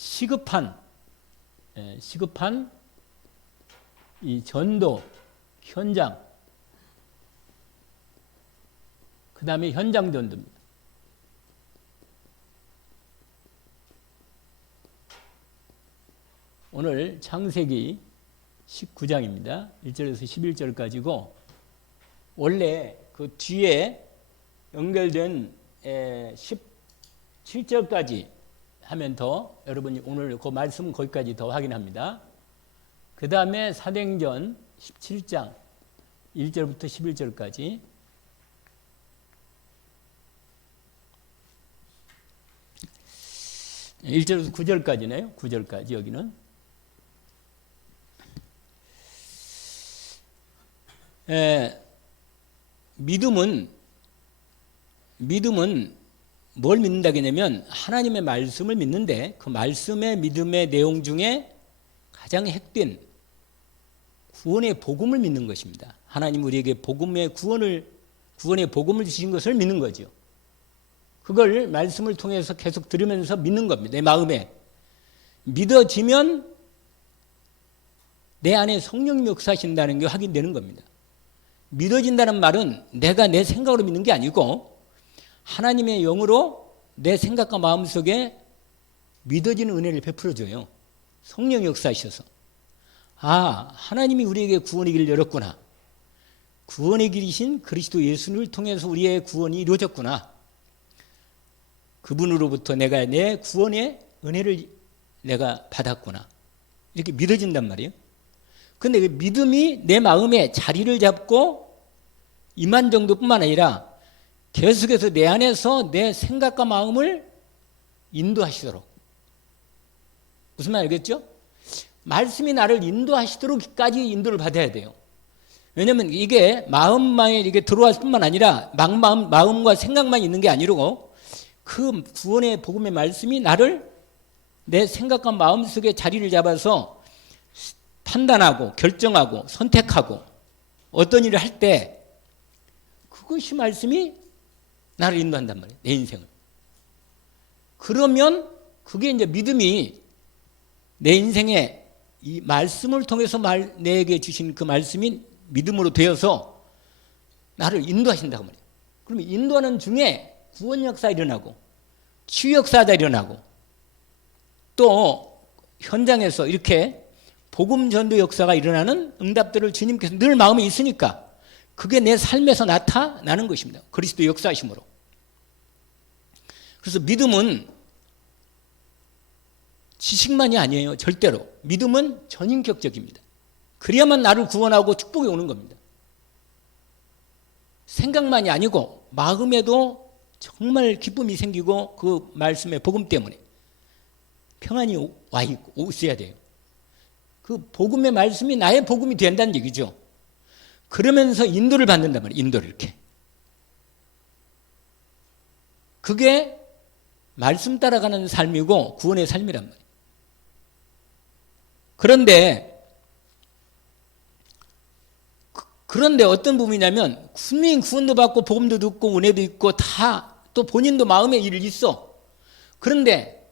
시급한 이 전도 현장, 그 다음에 현장 전도입니다. 오늘 창세기 19장입니다. 1절에서 11절까지고 원래 그 뒤에 연결된 17절까지 하면 더 여러분이 오늘 그 말씀 거기까지 더 확인합니다. 그 다음에 사도행전 17장 1절부터 11절까지, (1) 절에서 9절까지네요. 9절까지 여기는. 믿음은 뭘 믿는다 하냐면 하나님의 말씀을 믿는데, 그 말씀의 믿음의 내용 중에 가장 핵된 구원의 복음을 믿는 것입니다. 하나님 우리에게 구원의 복음을 주신 것을 믿는 거죠. 그걸 말씀을 통해서 계속 들으면서 믿는 겁니다. 내 마음에 믿어지면 내 안에 성령이 역사하신다는 게 확인되는 겁니다. 믿어진다는 말은 내가 내 생각으로 믿는 게 아니고 하나님의 영으로 내 생각과 마음속에 믿어지는 은혜를 베풀어줘요. 성령이 역사하셔서, 하나님이 우리에게 구원의 길을 열었구나, 구원의 길이신 그리스도 예수를 통해서 우리의 구원이 이루어졌구나, 그분으로부터 내가 내 구원의 은혜를 내가 받았구나, 이렇게 믿어진단 말이에요. 그런데 그 믿음이 내 마음에 자리를 잡고 임한 정도뿐만 아니라 계속해서 내 안에서 내 생각과 마음을 인도하시도록. 무슨 말 알겠죠? 말씀이 나를 인도하시도록까지 인도를 받아야 돼요. 왜냐하면 이게 마음만에 이게 들어왔을 뿐만 아니라 마음과 생각만 있는 게 아니고 그 구원의 복음의 말씀이 나를 내 생각과 마음 속에 자리를 잡아서 판단하고 결정하고 선택하고 어떤 일을 할 때 그것이 말씀이 나를 인도한단 말이에요. 내 인생을. 그러면 그게 이제 믿음이 내 인생에 이 말씀을 통해서 내게 주신 그 말씀이 믿음으로 되어서 나를 인도하신다고 말이에요. 그러면 인도하는 중에 구원 역사가 일어나고 치유 역사가 일어나고 또 현장에서 이렇게 복음 전도 역사가 일어나는 응답들을 주님께서 늘 마음에 있으니까 그게 내 삶에서 나타나는 것입니다. 그리스도 역사하심으로. 그래서 믿음은 지식만이 아니에요. 절대로. 믿음은 전인격적입니다. 그래야만 나를 구원하고 축복이 오는 겁니다. 생각만이 아니고 마음에도 정말 기쁨이 생기고 그 말씀의 복음 때문에 평안이 와 있어야 돼요. 그 복음의 말씀이 나의 복음이 된다는 얘기죠. 그러면서 인도를 받는단 말이에요. 인도를 이렇게. 그게 말씀 따라가는 삶이고 구원의 삶이란 말이에요. 그런데 어떤 부분이냐면 분명히 구원도 받고 복음도 듣고 은혜도 있고 다 또 본인도 마음에 일이 있어. 그런데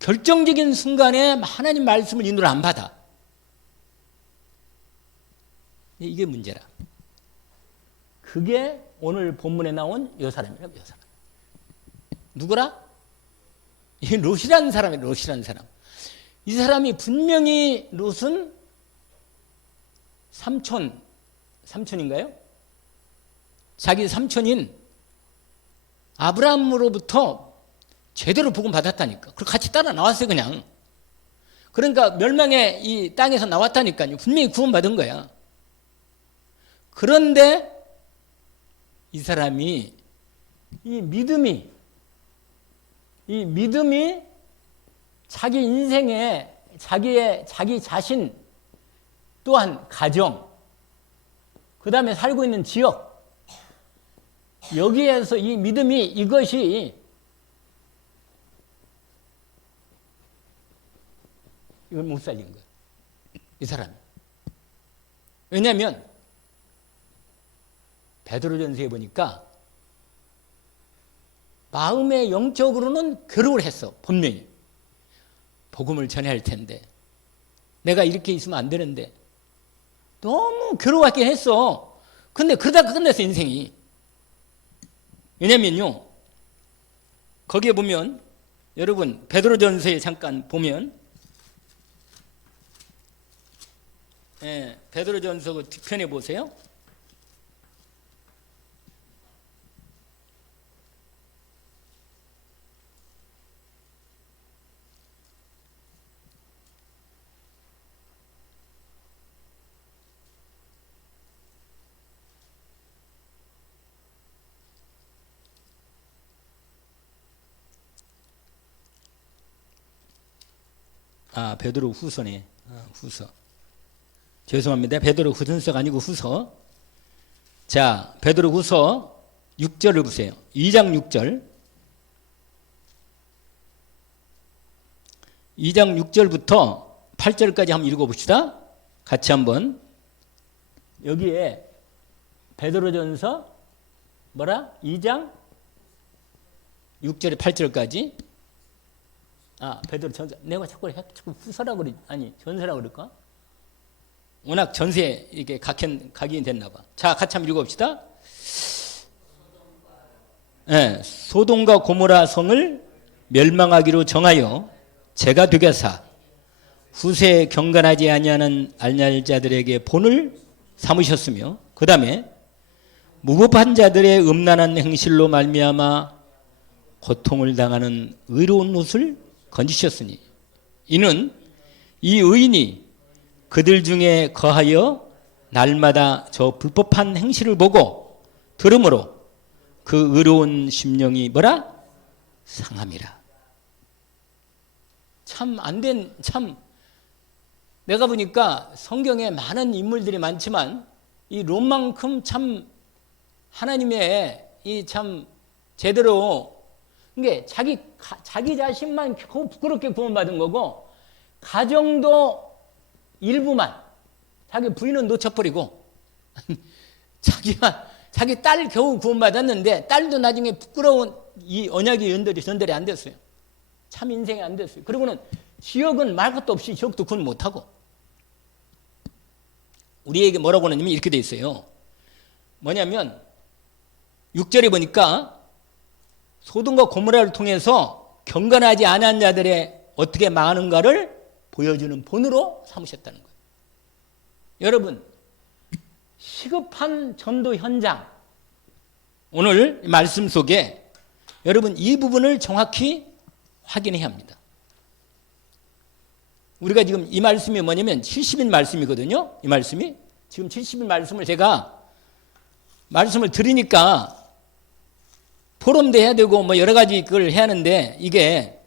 결정적인 순간에 하나님 말씀을 인도를 안 받아. 이게 문제라. 그게 오늘 본문에 나온 이 사람이라. 이 사람. 누구라? 이 롯이라는 사람이에요. 롯이라는 사람. 이 사람이 분명히 롯은 삼촌인가요? 자기 삼촌인 아브라함으로부터 제대로 복음 받았다니까. 그리고 같이 따라 나왔어요, 그냥. 그러니까 멸망의 이 땅에서 나왔다니까요. 분명히 구원받은 거야. 그런데 이 사람이 이 믿음이 자기 인생에 자기 자신 또한 가정, 그 다음에 살고 있는 지역, 여기에서 이 믿음이 이것이 이걸 못 살린 거예요. 이 사람이. 왜냐하면 베드로전서에 보니까 마음의 영적으로는 괴로울 했어. 분명히. 복음을 전해야 할 텐데. 내가 이렇게 있으면 안 되는데. 너무 괴로웠긴 했어. 근데 그러다가 끝냈어, 인생이. 왜냐면요. 거기에 보면 여러분 베드로전서에 잠깐 보면 베드로전서 그 뒷편에 보세요. 베드로 후서네. 후서. 죄송합니다. 베드로 후전서가 아니고 후서. 자, 베드로 후서 6절을 보세요. 2장 6절. 2장 6절부터 8절까지 한번 읽어봅시다. 같이 한번. 여기에 베드로전서 뭐라? 2장 6절에 8절까지. 베드로전서. 내가 자꾸 후서라고 그러지. 아니, 전서라고 그럴까? 워낙 전세에 이게 각인이 됐나 봐. 자, 같이 한번 읽어봅시다. 소돔과 고모라 성을 멸망하기로 정하여 제가 되게사 후세에 경건하지 아니하는 알날자들에게 본을 삼으셨으며 그 다음에 무법한 자들의 음란한 행실로 말미암아 고통을 당하는 의로운 옷을 건지셨으니 이는 이 의인이 그들 중에 거하여 날마다 저 불법한 행실을 보고 들음으로 그 의로운 심령이 뭐라? 상함이라. 참 내가 보니까 성경에 많은 인물들이 많지만 이 롯만큼 참 하나님의 이 참 제대로 이게 자기 자신만 겨우 부끄럽게 구원받은 거고 가정도 일부만 자기 부인은 놓쳐버리고 자기 딸 겨우 구원받았는데 딸도 나중에 부끄러운 이 언약의 전달이 안 됐어요. 참 인생이 안 됐어요. 그리고는 지역은 말 것도 없이 지역도 구원 못하고 우리에게 뭐라고 하냐면 이렇게 돼 있어요. 뭐냐면 6절에 보니까 소돔과 고모라를 통해서 경건하지 않은 자들의 어떻게 망하는가를 보여주는 본으로 삼으셨다는 거예요. 여러분, 시급한 전도 현장, 오늘 말씀 속에 여러분 이 부분을 정확히 확인해야 합니다. 우리가 지금 이 말씀이 뭐냐면 70일 말씀이거든요. 이 말씀이 지금 70일 말씀을 제가 말씀을 들으니까 포럼도 해야 되고 뭐 여러 가지 그걸 해야 하는데 이게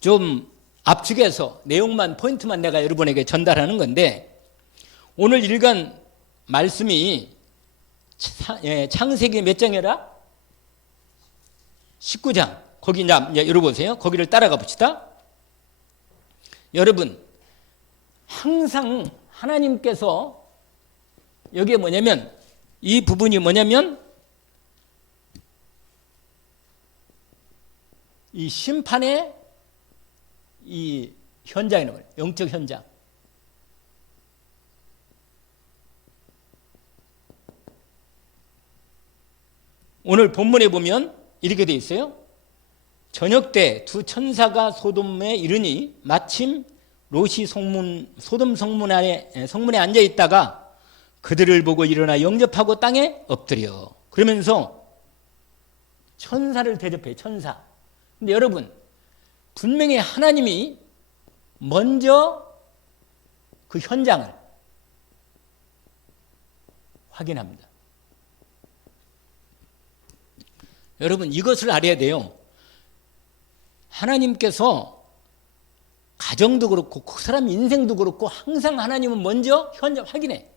좀 압축해서 내용만 포인트만 내가 여러분에게 전달하는 건데 오늘 읽은 말씀이 창세기 몇 장이라? 19장. 거기 이제 열어보세요. 거기를 따라가 봅시다. 여러분 항상 하나님께서 여기에 뭐냐면 이 부분이 뭐냐면 이 심판의 이 현장이라는 거예요. 영적 현장. 오늘 본문에 보면 이렇게 돼 있어요. 저녁 때 두 천사가 소돔에 이르니 마침 롯이 소돔 성문에 앉아 있다가 그들을 보고 일어나 영접하고 땅에 엎드려. 그러면서 천사를 대접해. 천사. 근데 여러분 분명히 하나님이 먼저 그 현장을 확인합니다. 여러분 이것을 알아야 돼요. 하나님께서 가정도 그렇고 그 사람 인생도 그렇고 항상 하나님은 먼저 현장 확인해.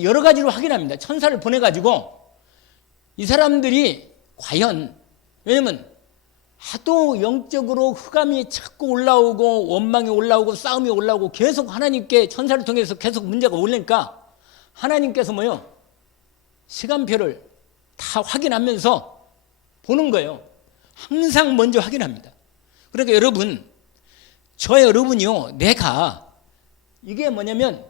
여러 가지로 확인합니다. 천사를 보내가지고 이 사람들이 과연 왜냐면 하도 영적으로 흑암이 자꾸 올라오고 원망이 올라오고 싸움이 올라오고 계속 하나님께 천사를 통해서 계속 문제가 올리니까 하나님께서 뭐요? 시간표를 다 확인하면서 보는 거예요. 항상 먼저 확인합니다. 그러니까 여러분, 저 여러분이요, 내가 이게 뭐냐면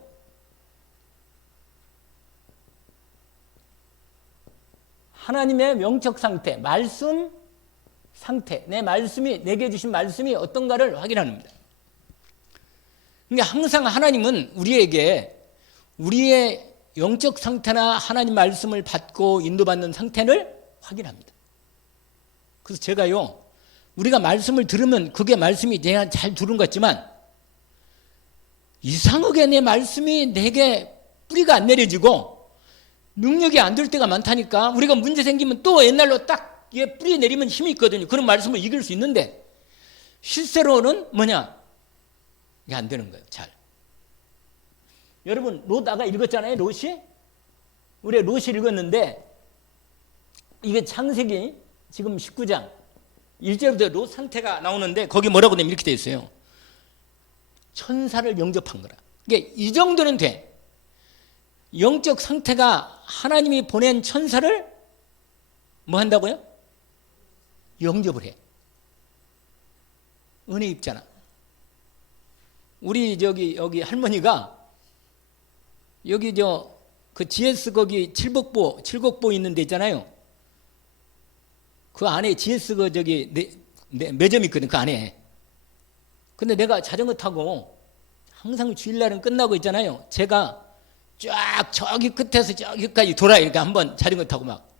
하나님의 영적 상태, 말씀 상태, 내 말씀이, 내게 주신 말씀이 어떤가를 확인하는 겁니다. 그러니까 항상 하나님은 우리에게 우리의 영적 상태나 하나님 말씀을 받고 인도받는 상태를 확인합니다. 그래서 제가요, 우리가 말씀을 들으면 그게 말씀이 내가 잘 들은 것 같지만 이상하게 내 말씀이 내게 뿌리가 안 내려지고 능력이 안 될 때가 많다니까. 우리가 문제 생기면 또 옛날로 딱 뿌리 내리면 힘이 있거든요. 그런 말씀을 이길 수 있는데 실제로는 뭐냐? 이게 안 되는 거예요. 잘. 여러분 롯 아까 읽었잖아요. 롯이. 우리 롯이 읽었는데 이게 창세기 지금 19장 1절부터 롯 상태가 나오는데 거기 뭐라고 되면 이렇게 되어 있어요. 천사를 영접한 거라. 이게 이 정도는 돼. 영적 상태가 하나님이 보낸 천사를 뭐 한다고요? 영접을 해. 은혜 입잖아. 우리 여기 할머니가 여기 그 GS 거기 칠곡보 있는 데 있잖아요. 그 안에 GS 그 매점 있거든. 그 안에. 근데 내가 자전거 타고 항상 주일날은 끝나고 있잖아요. 제가 쫙 저기 끝에서 저기까지 돌아요. 이렇게 한번 자전거 타고 막.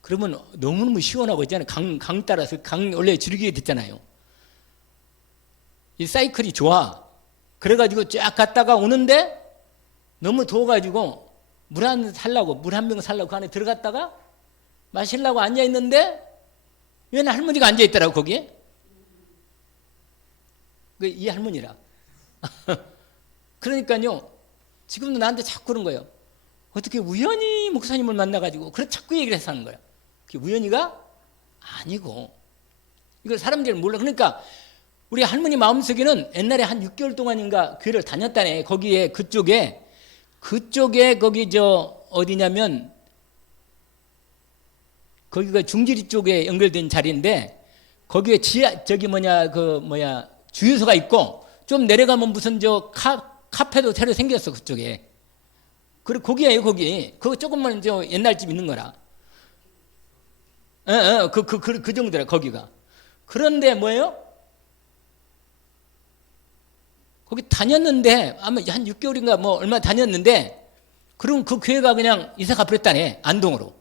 그러면 너무너무 시원하고 있잖아요. 강 따라서 원래 줄기게 됐잖아요. 이 사이클이 좋아. 그래가지고 쫙 갔다가 오는데 너무 더워가지고 물 한 병 살라고 그 안에 들어갔다가 마시려고 앉아있는데 왜 할머니가 앉아있더라고 거기에. 이 할머니라. 그러니까요. 지금도 나한테 자꾸 그런 거예요. 어떻게 우연히 목사님을 만나가지고 그래 자꾸 얘기를 해서 하는 거야. 그게 우연히가 아니고 이걸 사람들이 몰라. 그러니까 우리 할머니 마음속에는 옛날에 한 6개월 동안인가 교회를 다녔다네. 거기에 그쪽에 거기 어디냐면 거기가 중지리 쪽에 연결된 자리인데 거기에 주유소가 있고 좀 내려가면 무슨 카페도 새로 생겼어. 그쪽에. 그리고 거기에요. 거기. 그거 조금만 옛날 집 있는 거라. 그 정도라 거기가. 그런데 뭐예요? 거기 다녔는데 아마 한 6개월인가 뭐 얼마 다녔는데 그럼 그 교회가 그냥 이사 가버렸다네. 안동으로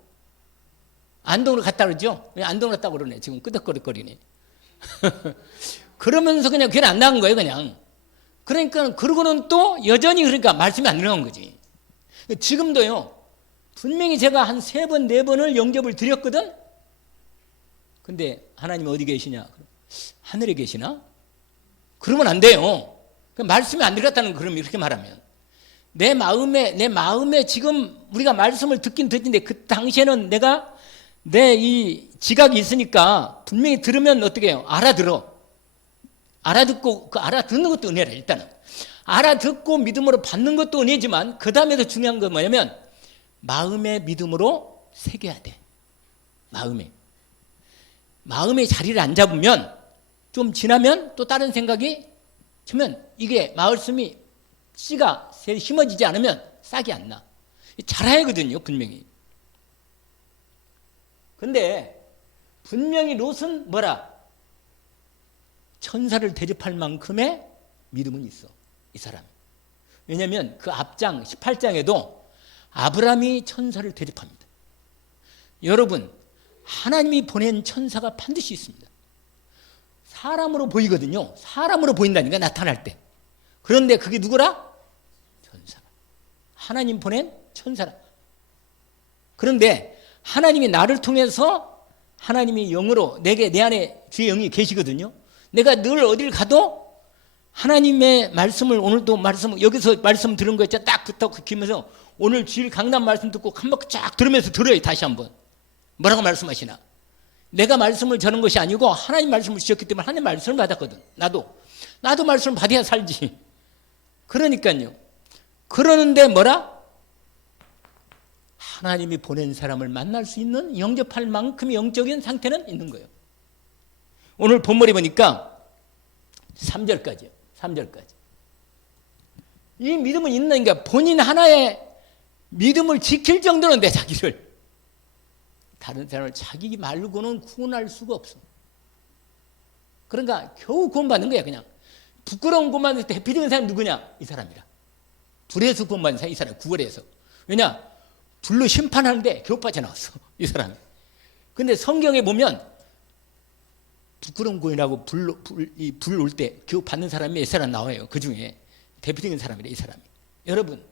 갔다 그러죠. 안동으로 갔다고 그러네. 지금 끄덕거리네. 그러면서 그냥 교회는 안 나간 거예요. 그냥. 그러니까 그러고는 또 여전히 그러니까 말씀이 안 들어간 거지. 지금도요. 분명히 제가 한 3번 4번을 영접을 드렸거든. 근데 하나님 어디 계시냐? 하늘에 계시나? 그러면 안 돼요. 말씀이 안 들어갔다는 거 그럼 이렇게 말하면 내 마음에 지금 우리가 말씀을 듣긴 듣는데 그 당시에는 내가 내 이 지각이 있으니까 분명히 들으면 어떻게 해요? 알아듣고 그 알아듣는 것도 은혜라. 일단은 알아듣고 믿음으로 받는 것도 은혜지만 그 다음에 더 중요한 건 뭐냐면 마음의 믿음으로 새겨야 돼. 마음의 자리를 안 잡으면 좀 지나면 또 다른 생각이 치면 이게 말씀이 씨가 심어지지 않으면 싹이 안 나. 자라야거든요. 분명히. 근데 분명히 롯은 뭐라? 천사를 대접할 만큼의 믿음은 있어. 이 사람. 왜냐하면 그 앞장 18장에도 아브라함이 천사를 대접합니다. 여러분 하나님이 보낸 천사가 반드시 있습니다. 사람으로 보이거든요. 사람으로 보인다니까 나타날 때. 그런데 그게 누구라? 천사라. 하나님 보낸 천사라. 그런데 하나님이 나를 통해서 하나님이 영으로 내 안에 주의 영이 계시거든요. 내가 늘 어딜 가도 하나님의 말씀을 오늘도 여기서 말씀 들은 거 있잖아. 딱 붙어 기면서 오늘 주일 강남 말씀 듣고 한 바퀴 쫙 들으면서 들어요. 다시 한번. 뭐라고 말씀하시나? 내가 말씀을 전한 것이 아니고 하나님 말씀을 주셨기 때문에 하나님 말씀을 받았거든. 나도 말씀을 받아야 살지. 그러니까요. 그러는데 뭐라? 하나님이 보낸 사람을 만날 수 있는 영접할 만큼의 영적인 상태는 있는 거예요. 오늘 본문에 보니까 3절까지요. 3절까지. 이 믿음은 있는 게 본인 하나의 믿음을 지킬 정도는 내 자기를 다른 사람을 자기 말고는 구원할 수가 없어. 그러니까 겨우 구원받는 거야. 그냥 부끄러운 구원받는 대표적인 사람이 누구냐? 이 사람이라. 불에서 구원받는 사람이 이 사람. 구걸에서. 왜냐? 불로 심판하는데 겨우 빠져나왔어. 이 사람이. 근데 성경에 보면 부끄러운 구원이라고 불 올 때 겨우 받는 사람이 몇 사람 나와요. 그 중에 대표적인 사람이래. 이 사람이. 여러분,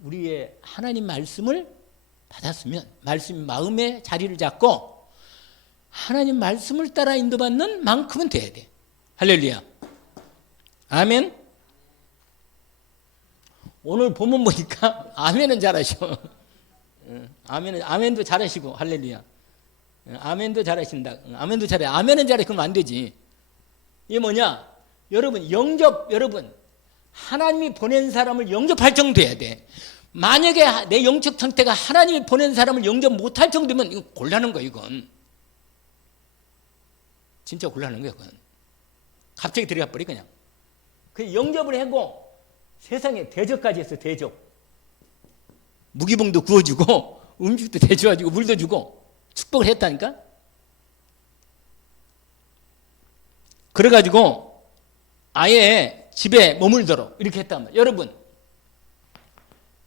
우리의 하나님 말씀을 받았으면 말씀이 마음에 자리를 잡고 하나님 말씀을 따라 인도받는 만큼은 돼야 돼. 할렐루야. 아멘. 오늘 본문 보니까 아멘은 잘하셔. 아멘도 잘하시고 할렐루야. 아멘도 잘하신다. 아멘도 잘해. 아멘은 잘해. 그러면 안 되지. 이게 뭐냐? 여러분 여러분 하나님이 보낸 사람을 영접할 정도 돼야 돼. 만약에 내 영적 상태가 하나님이 보낸 사람을 영접 못할 정도면 이거 곤란한 거야. 이건 진짜 곤란한 거야. 이건 갑자기 들어가 버리 그냥. 그 영접을 하고 세상에 대접까지 했어. 대접. 무기봉도 구워주고 음식도 대줘가지고 물도 주고 축복을 했다니까. 그래가지고 아예 집에 머물도록 이렇게 했단 말이에요. 여러분,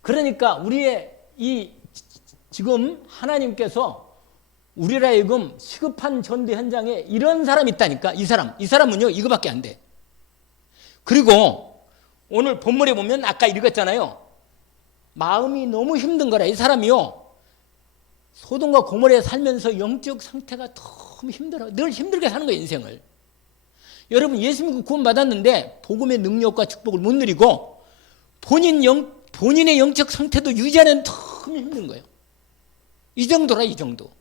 그러니까 우리의 이 지금 하나님께서 우리를 하여금 시급한 전도 현장에 이런 사람이 있다니까. 이 사람은요 이거밖에 안 돼. 그리고 오늘 본문에 보면 아까 읽었잖아요. 마음이 너무 힘든 거라. 이 사람이요 소돔과 고모라에 살면서 영적 상태가 너무 힘들어. 늘 힘들게 사는 거예요. 인생을. 여러분, 예수 믿고 구원 받았는데 복음의 능력과 축복을 못 누리고 본인의 영적 상태도 유지하는 너무 힘든 거예요. 이 정도라. 이 정도.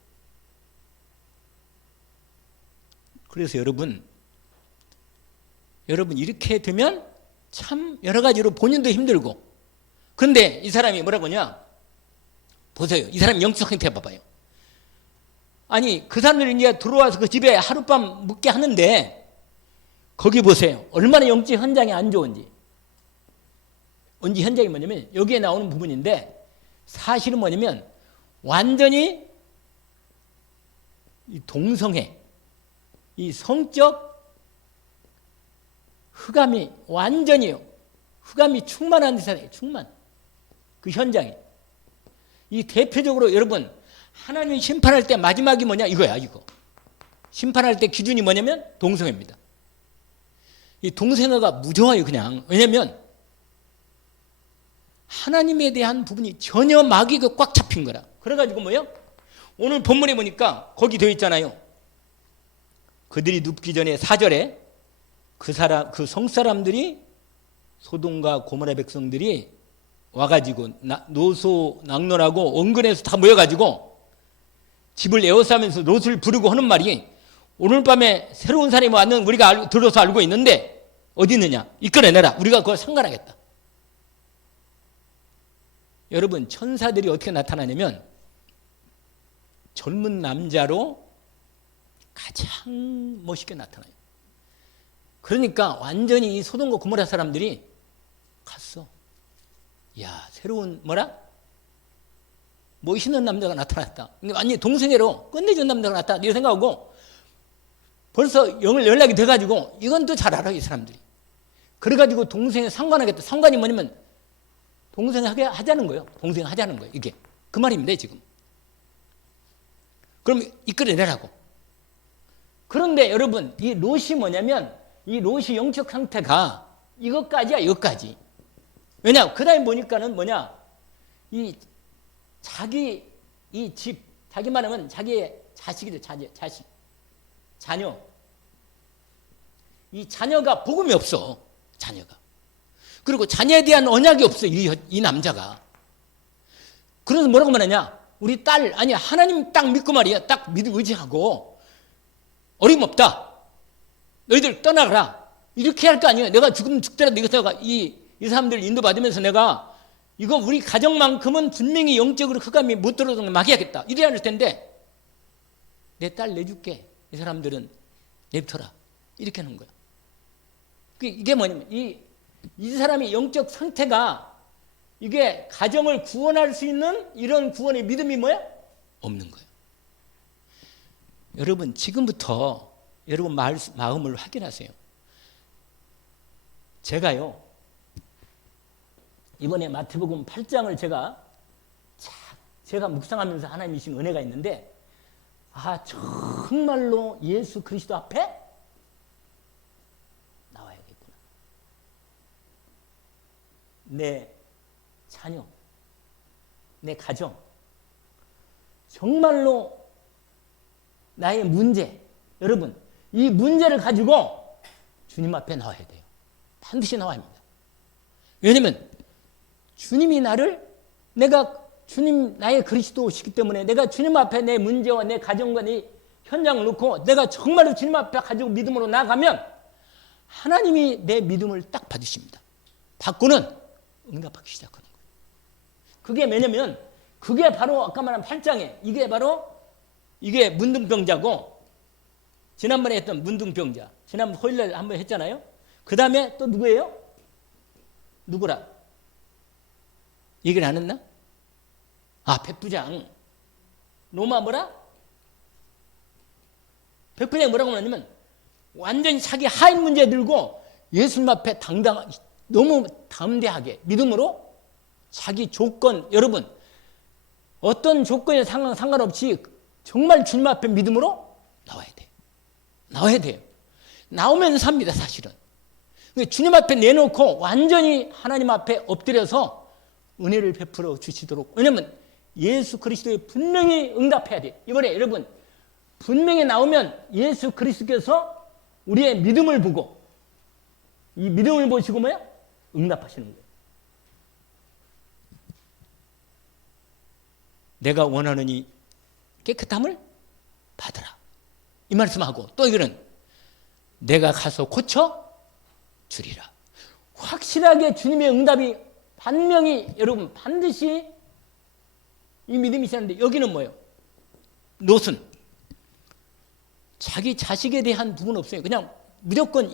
그래서 여러분 이렇게 되면 참 여러 가지로 본인도 힘들고. 그런데 이 사람이 뭐라고 하냐? 보세요. 이 사람 영적 상태 봐봐요. 아니 그 사람들이 이제 들어와서 그 집에 하룻밤 묵게 하는데 거기 보세요. 얼마나 영적 현장이 안 좋은지. 언제 현장이 뭐냐면 여기에 나오는 부분인데 사실은 뭐냐면 완전히 이 동성애, 이 성적 흑암이 완전히요. 흑암이 충만한 사람이에요. 충만. 그 현장이. 이 대표적으로 여러분 하나님 심판할 때 마지막이 뭐냐? 이거야. 이거. 심판할 때 기준이 뭐냐면 동성애입니다. 이 동성애가 무서워요. 그냥. 왜냐하면 하나님에 대한 부분이 전혀 마귀가 꽉 잡힌 거라. 그래가지고 뭐요? 오늘 본문에 보니까 거기 되어 있잖아요. 그들이 눕기 전에 4절에 그 성사람들이 소돔과 고모라 백성들이 와가지고 노소 낙론하고 원근에서 다 모여가지고 집을 에워싸면서 롯을 부르고 하는 말이 오늘 밤에 새로운 사람이 왔는 우리가 들어서 알고 있는데 어디 있느냐? 이끌어내라. 우리가 그걸 상관하겠다. 여러분 천사들이 어떻게 나타나냐면 젊은 남자로 가장 멋있게 나타나요. 그러니까 완전히 이 소돔과 고모라 사람들이 갔어. 야, 새로운 멋있는 남자가 나타났다. 완전히 동성애로 끝내준 남자가 나타났다. 이렇게 생각하고 벌써 연락이 돼가지고 이건 또 잘 알아. 이 사람들이. 그래가지고 동성애 상관하겠다. 상관이 뭐냐면 동성애 하자는 거예요. 동성애 하자는 거예요. 이게. 그 말입니다. 지금. 그럼 이끌어내라고. 그런데 여러분 이 롯이 뭐냐면 이 롯이 영적 상태가 이것까지야. 이것까지. 왜냐? 그 다음에 보니까는 이 자기 이 집, 자기 말하면 자기의 자식이죠. 자식. 자녀. 이 자녀가 복음이 없어. 자녀가. 그리고 자녀에 대한 언약이 없어. 이 남자가. 그래서 뭐라고 말하냐? 우리 딸, 아니 하나님 딱 믿고 말이야. 딱 믿고 의지하고 어림없다. 너희들 떠나가라. 이렇게 할 거 아니에요. 내가 죽더라도 이것다가 이 사람들 인도받으면서 내가 이거 우리 가정만큼은 분명히 영적으로 흑암이 못 들어오는 걸 막아야겠다. 이래야 할 텐데 내 딸 내줄게. 이 사람들은 냅둬라. 이렇게 하는 거야. 이게 뭐냐면 이 사람의 영적 상태가 이게 가정을 구원할 수 있는 이런 구원의 믿음이 뭐야? 없는 거예요. 여러분 지금부터 여러분 마음을 확인하세요. 제가요 이번에 마태복음 8장을 제가 묵상하면서 하나님이 주신 은혜가 있는데 정말로 예수 그리스도 앞에 나와야겠구나. 내 자녀, 내 가정, 정말로 나의 문제, 여러분 이 문제를 가지고 주님 앞에 나와야 돼요. 반드시 나와야 합니다. 왜냐하면 주님이 주님 나의 그리스도시기 때문에 내가 주님 앞에 내 문제와 내 가정과 내 현장을 놓고 내가 정말로 주님 앞에 가지고 믿음으로 나아가면 하나님이 내 믿음을 딱 받으십니다. 받고는 응답하기 시작하는 거예요. 그게 뭐냐면 그게 바로 아까 말한 8장에 이게 문둥병자고 지난번에 했던 문둥병자 지난번 토요일날 한번 했잖아요. 그 다음에 또 누구예요? 누구라? 얘기를 안 했나? 백부장. 로마 뭐라? 백부장이 뭐라고 하냐면 완전히 자기 하인 문제 들고 예수님 앞에 너무 담대하게 믿음으로 자기 조건, 여러분 어떤 조건에 상관없이 정말 주님 앞에 믿음으로 나와야 돼요. 나와야 돼요. 나오면 삽니다, 사실은. 주님 앞에 내놓고 완전히 하나님 앞에 엎드려서 은혜를 베풀어 주시도록. 왜냐하면 예수 그리스도에 분명히 응답해야 돼요. 이번에 여러분 분명히 나오면 예수 그리스도께서 우리의 믿음을 보고 이 믿음을 보시고 뭐야? 응답하시는 거예요. 내가 원하는 이 깨끗함을 받으라. 이 말씀하고 또 이거는 내가 가서 고쳐 주리라. 확실하게 주님의 응답이 분명히 여러분 반드시 이 믿음이 있었는데 여기는 뭐예요? 롯은 자기 자식에 대한 부분 없어요. 그냥 무조건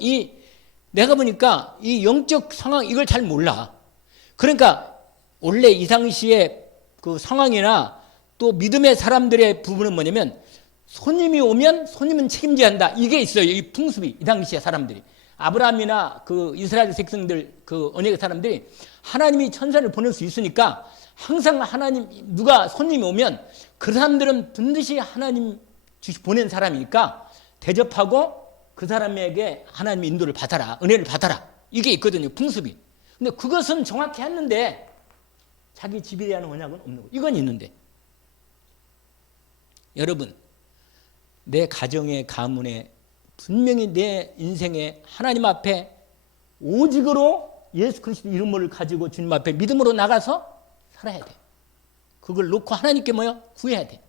내가 보니까 이 영적 상황 이걸 잘 몰라. 그러니까 원래 이 당시의 그 상황이나 또 믿음의 사람들의 부분은 뭐냐면 손님이 오면 손님은 책임져야 한다. 이게 있어요. 이 풍습이 이 당시의 사람들이. 아브라함이나 그 이스라엘 백성들 그 언약의 사람들이 하나님이 천사를 보낼 수 있으니까 항상 누가 손님이 오면 그 사람들은 반드시 하나님 보낸 사람이니까 대접하고 그 사람에게 하나님의 인도를 받아라. 은혜를 받아라. 이게 있거든요. 풍습이. 근데 그것은 정확히 했는데 자기 집에 대한 언약은 없는 거예요. 이건 있는데. 여러분 내 가정의 가문에 분명히 내 인생에 하나님 앞에 오직으로 예수 그리스도 이름을 가지고 주님 앞에 믿음으로 나가서 살아야 돼. 그걸 놓고 하나님께 구해야 돼.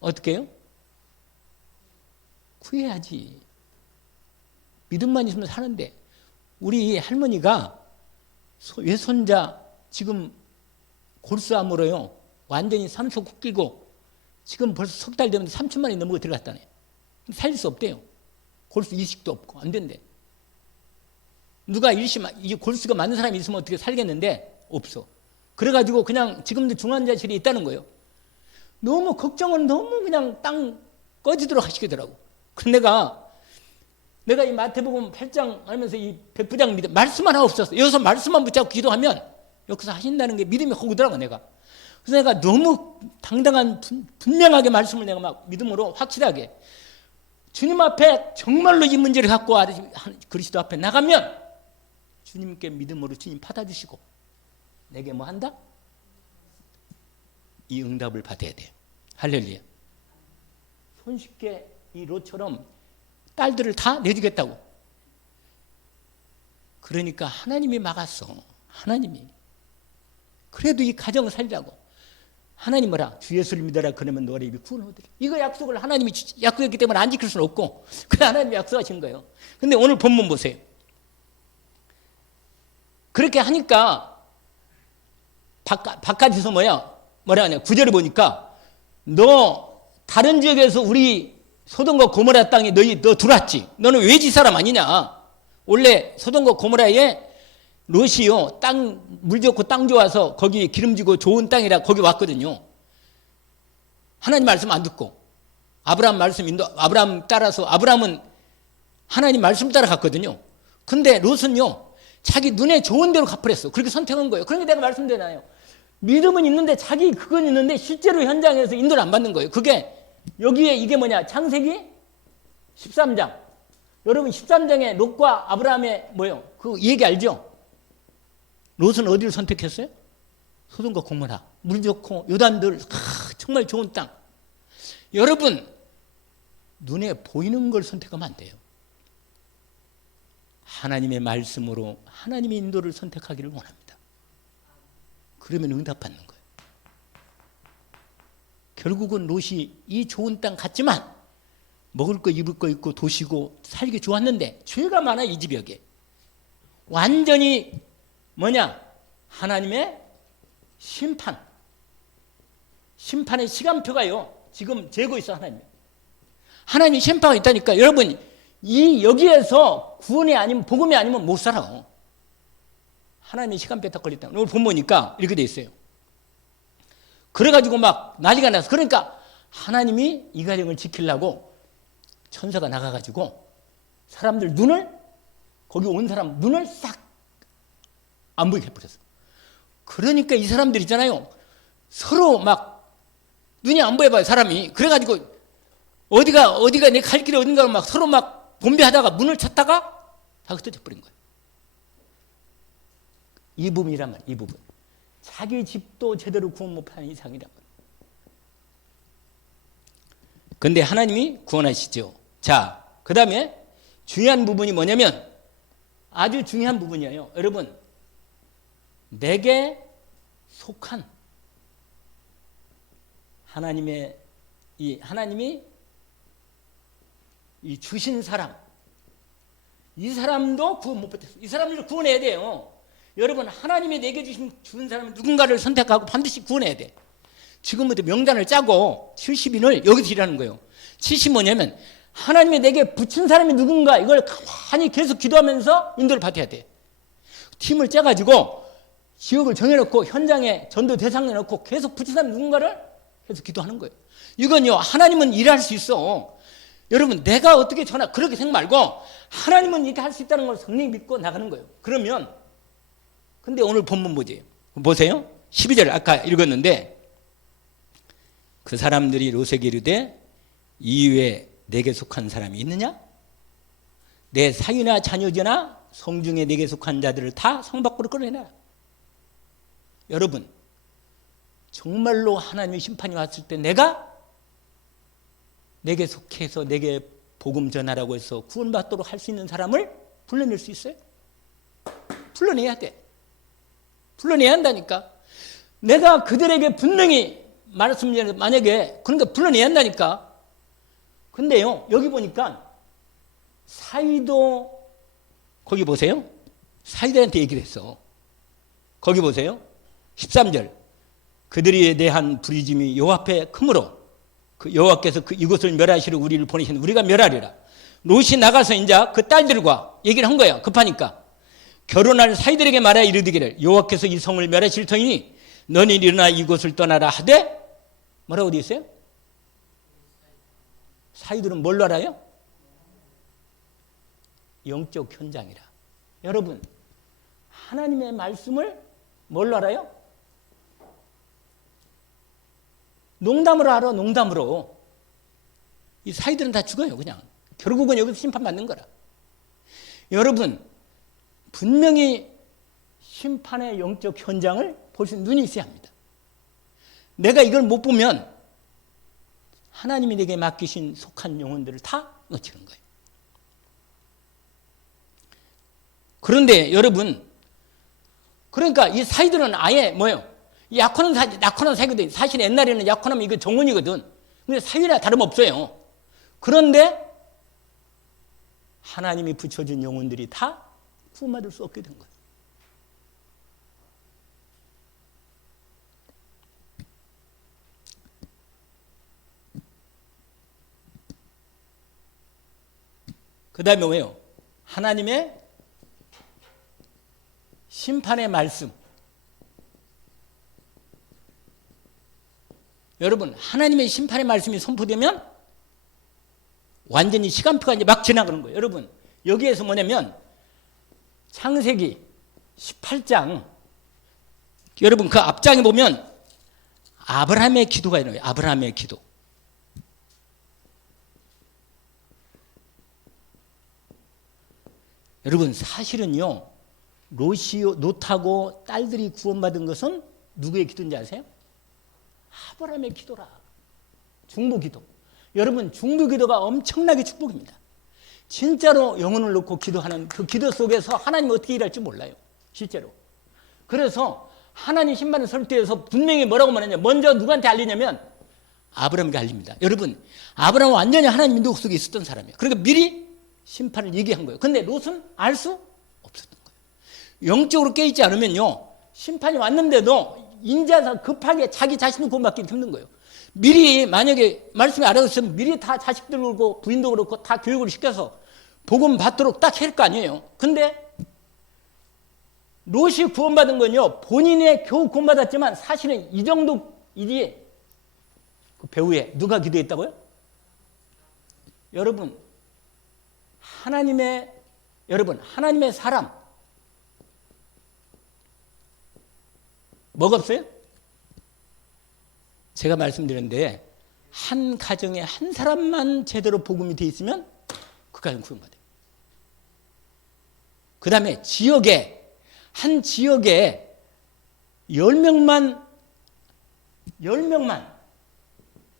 어떻게 해요? 구해야지. 믿음만 있으면 사는데 우리 할머니가 외손자 지금 골수암으로요 완전히 산소 끼고 지금 벌써 석 달 되면 3천만 원이 넘게 들어갔다네. 살릴 수 없대요. 골수 이식도 없고 안 된대. 누가 이 골수가 맞는 사람이 있으면 어떻게 살겠는데 없어. 그래가지고 그냥 지금도 중환자실에 있다는 거예요. 너무 걱정은 너무 그냥 땅 꺼지도록 하시더라고. 그래서 내가 이 마태복음 8장 하면서 이 백부장 믿음 말씀 하나 없었어. 여기서 말씀만 붙잡고 기도하면 여기서 하신다는 게 믿음이 오더라고 내가. 그래서 내가 너무 당당한 분명하게 말씀을 내가 막 믿음으로 확실하게 주님 앞에 정말로 이 문제를 갖고 그리스도 앞에 나가면 주님께 믿음으로 주님 받아주시고 내게 뭐 한다? 이 응답을 받아야 돼요. 할렐루야. 손쉽게 이 롯처럼 딸들을 다 내주겠다고. 그러니까 하나님이 막았어. 하나님이. 그래도 이 가정을 살자고. 하나님 뭐라? 주 예수를 믿어라. 그러면 너를 입이 구원을 얻으리. 이거 약속을 하나님이 약속했기 때문에 안 지킬 수는 없고 그냥 하나님이 약속하신 거예요. 근데 오늘 본문 보세요. 그렇게 하니까 바깥에서 뭐라 하냐, 9절에 보니까 너 다른 지역에서 우리 소돔과 고모라 땅에 너 들어왔지. 너는 외지 사람 아니냐. 원래 소돔과 고모라에 롯이요, 물 좋고 땅 좋아서 거기 기름지고 좋은 땅이라 거기 왔거든요. 하나님 말씀 안 듣고 아브라함 따라서, 아브라함은 하나님 말씀 따라갔거든요. 근데 롯은요, 자기 눈에 좋은 대로 갚으랬어. 그렇게 선택한 거예요. 그러니까 내가 말씀드리나요, 믿음은 있는데, 자기 그건 있는데 실제로 현장에서 인도를 안 받는 거예요. 그게 여기에 이게 뭐냐, 창세기 13장. 여러분 13장에 롯과 아브라함의 뭐예요, 그 얘기 알죠? 롯은 어디를 선택했어요? 소돔과 고모라, 물 좋고 요단들, 정말 좋은 땅. 여러분 눈에 보이는 걸 선택하면 안 돼요. 하나님의 말씀으로 하나님의 인도를 선택하기를 원합니다. 그러면 응답받는 거예요. 결국은 롯이 이 좋은 땅 갔지만 먹을 거 입을 거 있고 도시고 살기 좋았는데 죄가 많아. 이 집 여기에 완전히 뭐냐, 하나님의 심판의 시간표가요 지금 재고 있어. 하나님 심판가 있다니까. 여러분 이 여기에서 구원이 아니면, 복음이 아니면 못 살아. 하나님의 시간표에 딱 걸렸다. 오늘 본보니까 이렇게 돼 있어요. 그래가지고 막 난리가 나서, 그러니까 하나님이 이 가정을 지키려고 천사가 나가가지고 사람들 눈을, 거기 온 사람 눈을 싹 안 보이게 해버렸어. 그러니까 이 사람들 있잖아요, 서로 막 눈이 안 보여봐요, 사람이. 그래가지고 어디가 내 갈 길이 어딘가 막 서로 막 분배하다가 문을 찾다가 다 흩어져 버린 거예요. 이 부분이란 말이에요. 이 부분. 자기 집도 제대로 구원 못하는 이상이란 말이에요. 근데 하나님이 구원하시죠. 자, 그 다음에 중요한 부분이 뭐냐면, 아주 중요한 부분이에요. 여러분, 내게 속한 하나님이 이 주신 사람, 이 사람도 구원 못 받았어요. 이 사람을 구원해야 돼요. 여러분, 하나님이 내게 주신 사람은 누군가를 선택하고 반드시 구원해야 돼. 지금부터 명단을 짜고 70인을 여기서 일하는 거예요. 70 뭐냐면, 하나님이 내게 붙인 사람이 누군가, 이걸 가만히 계속 기도하면서 인도를 받아야 돼. 팀을 짜가지고 지역을 정해놓고 현장에 전도 대상을 놓고 계속 붙인 사람 누군가를 계속 기도하는 거예요. 이건요, 하나님은 일할 수 있어. 여러분, 내가 어떻게 그렇게 생각 말고 하나님은 이렇게 할 수 있다는 걸 성령 믿고 나가는 거예요. 그러면, 근데 오늘 본문 뭐지? 보세요. 12절 아까 읽었는데, 그 사람들이 롯에게 이르되 이외에 내게 속한 사람이 있느냐? 내 사위나 자녀제나 성중에 내게 속한 자들을 다 성 밖으로 끌어내라. 여러분, 정말로 하나님의 심판이 왔을 때 내게 속해서 내게 복음 전하라고 해서 구원받도록 할 수 있는 사람을 불러낼 수 있어요? 불러내야 돼. 불러내야 한다니까. 내가 그들에게 분명히 말씀을 만약에, 그러니까 불러내야 한다니까. 근데요, 여기 보니까 사위도, 거기 보세요. 사위들한테 얘기를 했어. 거기 보세요. 13절. 그들에 대한 부르짖음이 여호와 앞에 크므로 그 여호와께서 이곳을 멸하시러 우리를 보내신, 우리가 멸하리라. 롯이 나가서 이제 그 딸들과 얘기를 한 거야. 급하니까. 결혼할 사위들에게 말하여 이르기를 여호와께서 이 성을 멸하실 터이니 너는 일어나 이곳을 떠나라 하되, 뭐라고 되어 있어요? 사위들은 뭘 알아요? 영적 현장이라. 여러분, 하나님의 말씀을 뭘로 알아요? 농담으로 알아. 농담으로. 이 사위들은 다 죽어요. 그냥 결국은 여기서 심판받는 거라. 여러분, 분명히 심판의 영적 현장을 볼 수 있는 눈이 있어야 합니다. 내가 이걸 못 보면 하나님이 내게 맡기신 속한 영혼들을 다 놓치는 거예요. 그런데 여러분, 그러니까 이 사위들은 아예 뭐예요? 약혼한 사위거든. 사실 옛날에는 약혼하면 이거 정혼이거든. 근데 사위나 다름없어요. 그런데 하나님이 붙여준 영혼들이 다 구원받을 수 없게 된 거예요. 그 다음에 뭐예요? 하나님의 심판의 말씀. 여러분, 하나님의 심판의 말씀이 선포되면 완전히 시간표가 이제 막 지나가는 거예요. 여러분, 여기에서 뭐냐면 창세기 18장, 여러분 그 앞장에 보면 아브라함의 기도가 있어요. 아브라함의 기도. 여러분, 사실은요, 롯하고 딸들이 구원받은 것은 누구의 기도인지 아세요? 아브라함의 기도라. 중보 기도. 여러분, 중보 기도가 엄청나게 축복입니다. 진짜로 영혼을 놓고 기도하는 그 기도 속에서 하나님 어떻게 일할지 몰라요. 실제로. 그래서 하나님 심판을 설득해서 분명히 뭐라고 말하냐. 먼저 누구한테 알리냐면 아브라함에게 알립니다. 여러분, 아브라함은 완전히 하나님 인도 속에 있었던 사람이에요. 그러니까 미리 심판을 얘기한 거예요. 근데 롯은 알 수 없었던 거예요. 영적으로 깨있지 않으면요, 심판이 왔는데도 인자가 급하게 자기 자신을 구원받기 힘든 거예요. 미리 만약에 말씀이 알아듣으면 미리 다 자식들 그렇고 부인도 그렇고 다 교육을 시켜서 복음 받도록 딱 할 거 아니에요. 근데 롯이 구원받은 건요, 본인의 겨우 구원받았지만 사실은 이 정도이지. 그 배후에 누가 기도했다고요? 여러분, 하나님의 사람 뭐가 없어요? 제가 말씀드렸는데 한 가정에 한 사람만 제대로 복음이 돼 있으면 그 가정 구원받아요. 그 다음에 한 지역에 10명만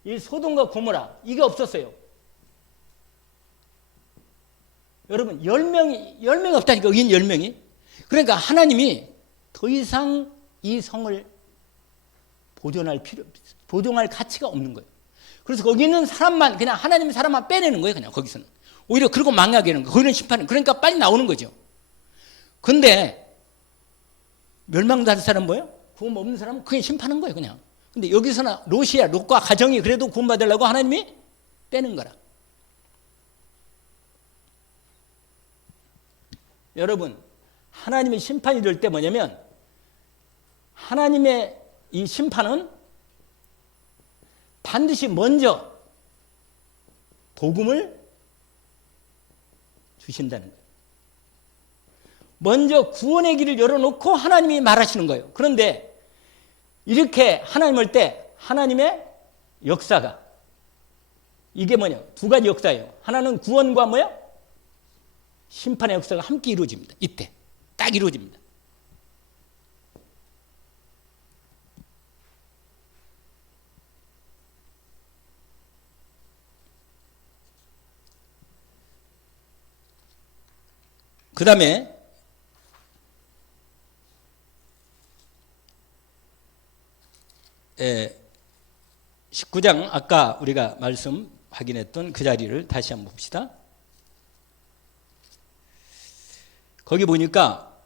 이 소돔과 고모라 이게 없었어요. 여러분, 10명이 없다니까. 여긴 10명이. 그러니까 하나님이 더 이상 이 성을 보존할 가치가 없는 거예요. 그래서 거기는 사람만, 그냥 하나님의 사람만 빼내는 거예요. 그냥 거기서는. 오히려 그러고 망하게 하는 거예요. 거기는 심판은. 그러니까 빨리 나오는 거죠. 근데 멸망할 사람은 뭐예요? 구원 없는 사람은 그냥 심판한 거예요. 그냥. 근데 여기서는 롯과 가정이 그래도 구원받으려고 하나님이 빼는 거라. 여러분, 하나님의 심판이 될 때 뭐냐면 하나님의 이 심판은 반드시 먼저 복음을 주신다는 거예요. 먼저 구원의 길을 열어놓고 하나님이 말하시는 거예요. 그런데 이렇게 하나님 할 때 하나님의 역사가 이게 뭐냐? 두 가지 역사예요. 하나는 구원과 뭐야? 심판의 역사가 함께 이루어집니다. 이때 딱 이루어집니다. 그 다음에 19장 아까 우리가 말씀 확인했던 그 자리를 다시 한번 봅시다. 거기 보니까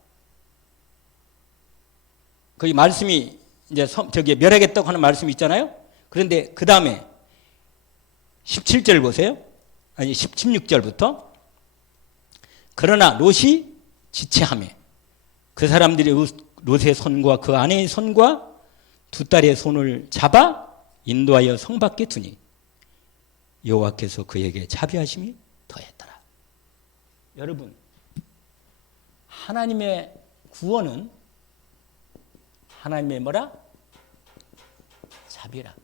거기 말씀이 이제 저기 멸하겠다고 하는 말씀이 있잖아요. 그런데 그 다음에 17절 보세요. 아니 16절부터 그러나 롯이 지체하매 그 사람들이 롯의 손과 그 아내의 손과 두 딸의 손을 잡아 인도하여 성 밖에 두니 여호와께서 그에게 자비하심이 더했더라. 여러분, 하나님의 구원은 하나님의 뭐라? 자비라.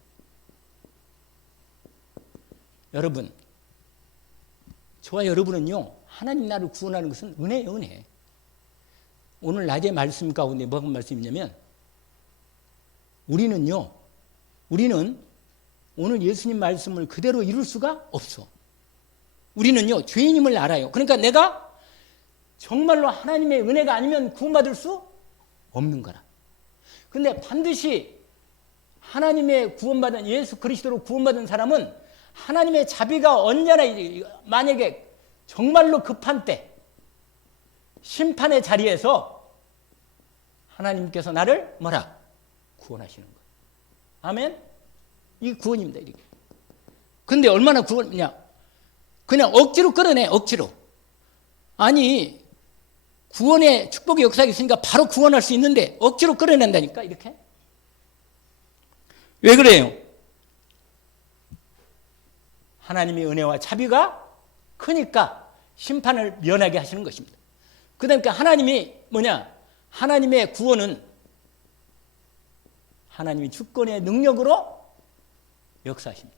여러분, 저와 여러분은요, 하나님 나를 구원하는 것은 은혜예요, 은혜. 오늘 낮의 말씀 가운데 무슨 말씀이냐면 우리는 오늘 예수님 말씀을 그대로 이룰 수가 없어. 우리는요, 죄인임을 알아요. 그러니까 내가 정말로 하나님의 은혜가 아니면 구원받을 수 없는 거라. 근데 반드시 하나님의 구원받은 예수 그리스도로 구원받은 사람은 하나님의 자비가 언제나 만약에 정말로 급한 때 심판의 자리에서 하나님께서 나를 뭐라? 구원하시는 거예요. 아멘? 이 구원입니다. 이렇게. 근데 얼마나 구원이냐? 그냥 억지로 끌어내, 억지로. 아니 구원의 축복의 역사가 있으니까 바로 구원할 수 있는데 억지로 끌어낸다니까 이렇게. 왜 그래요? 하나님의 은혜와 자비가 크니까 심판을 면하게 하시는 것입니다. 그러니까 하나님이 뭐냐? 하나님의 구원은 하나님이 주권의 능력으로 역사하십니다.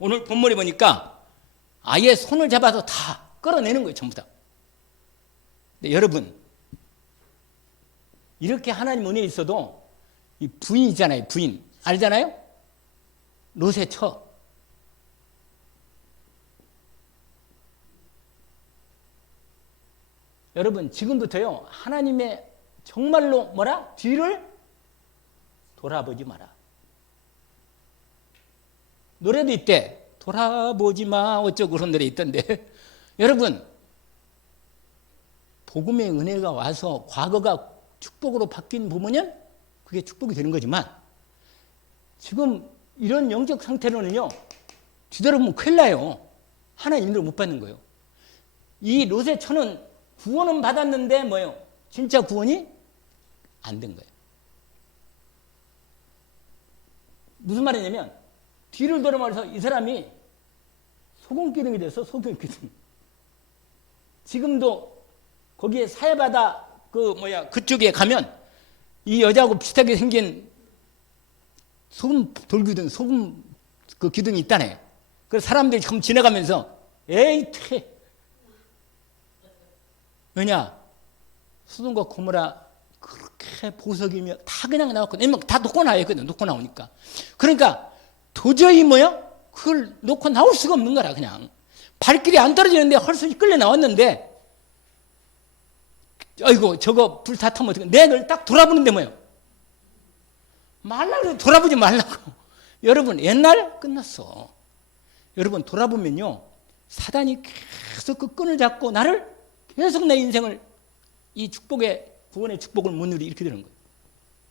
오늘 본문에 보니까 아예 손을 잡아서 다 끌어내는 거예요. 전부 다. 근데 여러분 이렇게 하나님 은혜에 있어도 이 부인이잖아요. 부인. 알잖아요? 롯의 처. 여러분 지금부터요. 하나님의 정말로 뭐라? 뒤를 돌아보지 마라. 노래도 있대. 돌아보지 마 어쩌고 그런 노래 있던데 여러분 복음의 은혜가 와서 과거가 축복으로 바뀐 부분은 그게 축복이 되는 거지만 지금 이런 영적 상태로는요 뒤돌아보면 큰일 나요. 하나님 인도를 못 받는 거예요. 이 롯의 처는 구원은 받았는데 뭐예요? 진짜 구원이 안 된 거예요. 무슨 말이냐면 뒤를 돌아보면서 이 사람이 소금기둥이 돼서 소금기둥. 지금도 거기에 사해바다 그쪽에 가면 이 여자하고 비슷하게 생긴 소금 돌기둥, 소금 그 기둥이 있다네. 그래서 사람들이 지금 지나가면서 에이 퇴. 왜냐? 소돔과 고모라 그렇게 보석이며 다 그냥 나왔거든. 왜냐면 다 놓고 나와야 거든. 놓고 나오니까. 그러니까 도저히 그걸 놓고 나올 수가 없는 거라 그냥. 발길이 안 떨어지는데 헐수이 끌려 나왔는데 아이고 저거 불 다 타면 어떡해. 내가 딱 돌아보는데 말라고 돌아보지 말라고. 여러분 옛날 끝났어. 여러분 돌아보면요 사단이 계속 그 끈을 잡고 나를 계속 내 인생을 이 축복의 구원의 축복을 못 누리 이렇게 되는 거예요.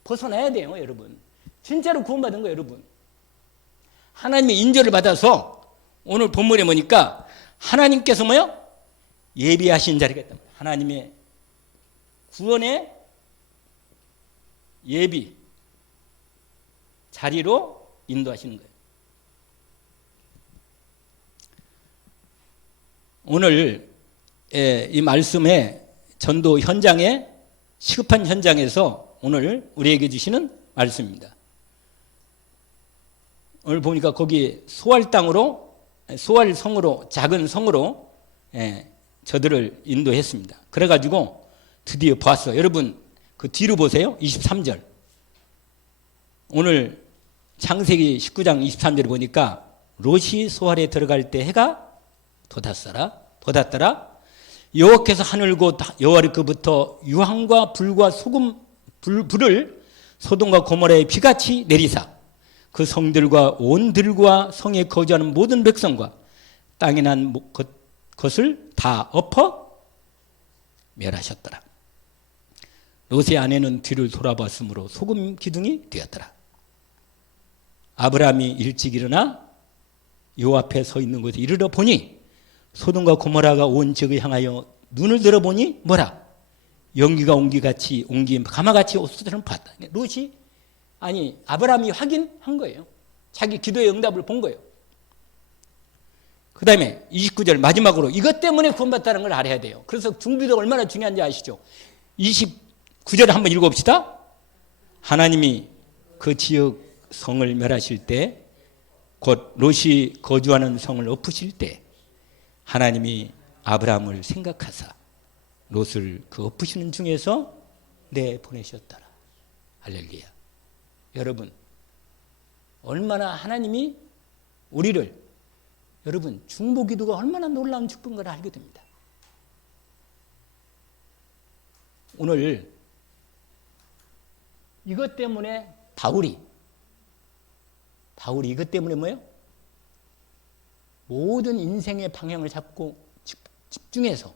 벗어나야 돼요 여러분. 진짜로 구원받은 거예요 여러분. 하나님의 인도를 받아서 오늘 본문에 보니까 하나님께서 예비하신 자리가 있단 말이에요. 하나님의 구원의 예비 자리로 인도하시는 거예요. 오늘 이 말씀의 전도 현장에 시급한 현장에서 오늘 우리에게 주시는 말씀입니다. 오늘 보니까 거기 소알 땅으로 소알 성으로 작은 성으로 저들을 인도했습니다. 그래가지고 드디어 봤어. 여러분 그 뒤로 보세요. 23절. 오늘 창세기 19장 23절을 보니까 롯이 소알에 들어갈 때 해가 돋았더라. 여호와께서 하늘 곧 여호와를 그부터 유황과 불과 소금 불을 소돔과 고모라에 비같이 내리사 그 성들과 온 들과 성에 거주하는 모든 백성과 땅에 난 것을 다 엎어 멸하셨더라. 롯의 아내는 뒤를 돌아봤으므로 소금 기둥이 되었더라. 아브라함이 일찍 일어나 요 앞에 서 있는 곳에 이르러 보니 소돔과 고모라가 온 지역을 향하여 눈을 들어보니 연기가 옹기같이 가마같이 쏟아지는 봤다. 롯이 아브라함이 확인한 거예요. 자기 기도의 응답을 본 거예요. 그 다음에 29절 마지막으로 이것 때문에 구원받다는 걸 알아야 돼요. 그래서 중비도가 얼마나 중요한지 아시죠? 29절을 한번 읽어봅시다. 하나님이 그 지역 성을 멸하실 때 곧 롯이 거주하는 성을 엎으실 때 하나님이 아브라함을 생각하사 롯을 그 엎으시는 중에서 내보내셨더라. 할렐루야. 여러분 얼마나 하나님이 우리를 여러분 중보기도가 얼마나 놀라운 축복인 걸 알게 됩니다. 오늘 이것 때문에 바울이 이것 때문에 모든 인생의 방향을 잡고 집중해서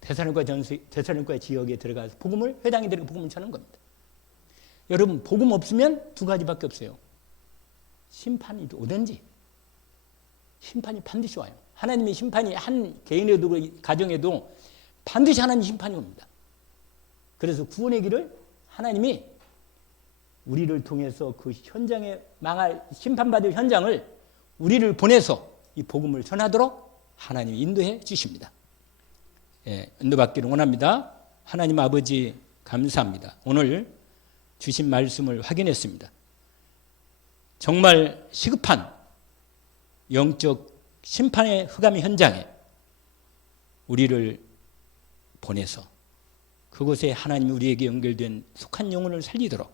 데살로니가 지역에 들어가서 회당에 들어가 복음을 전하는 겁니다. 여러분 복음 없으면 두 가지밖에 없어요. 심판이 오든지 심판이 반드시 와요. 하나님의 심판이 한 개인에도 가정에도 반드시 하나님 심판이 옵니다. 그래서 구원의 길을 하나님이 우리를 통해서 그 현장에 망할 심판받을 현장을 우리를 보내서 이 복음을 전하도록 하나님이 인도해 주십니다. 예, 인도받기를 원합니다. 하나님 아버지 감사합니다. 오늘 주신 말씀을 확인했습니다. 정말 시급한 영적 심판의 흑암의 현장에 우리를 보내서 그곳에 하나님이 우리에게 연결된 속한 영혼을 살리도록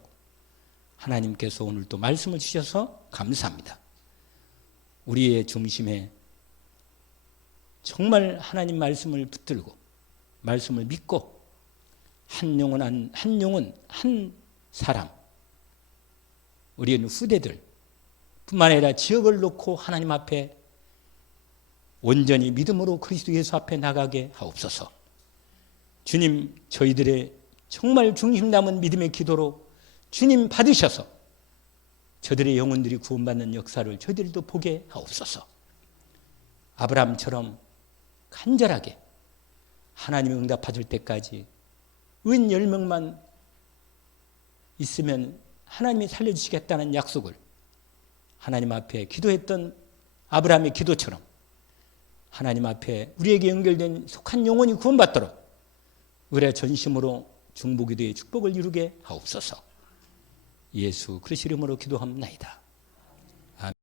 하나님께서 오늘 또 말씀을 주셔서 감사합니다. 우리의 중심에 정말 하나님 말씀을 붙들고 말씀을 믿고 한 영혼 한 사람 우리의 후대들 뿐만 아니라 지역을 놓고 하나님 앞에 온전히 믿음으로 그리스도 예수 앞에 나가게 하옵소서. 주님 저희들의 정말 중심 남은 믿음의 기도로 주님 받으셔서 저들의 영혼들이 구원받는 역사를 저희들도 보게 하옵소서. 아브라함처럼 간절하게 하나님이 응답하실 때까지 은 10명만 있으면 하나님이 살려주시겠다는 약속을 하나님 앞에 기도했던 아브라함의 기도처럼 하나님 앞에 우리에게 연결된 속한 영혼이 구원받도록 의뢰 전심으로 중보기도의 축복을 이루게 하옵소서. 예수 그리스도 이름으로 기도합나이다.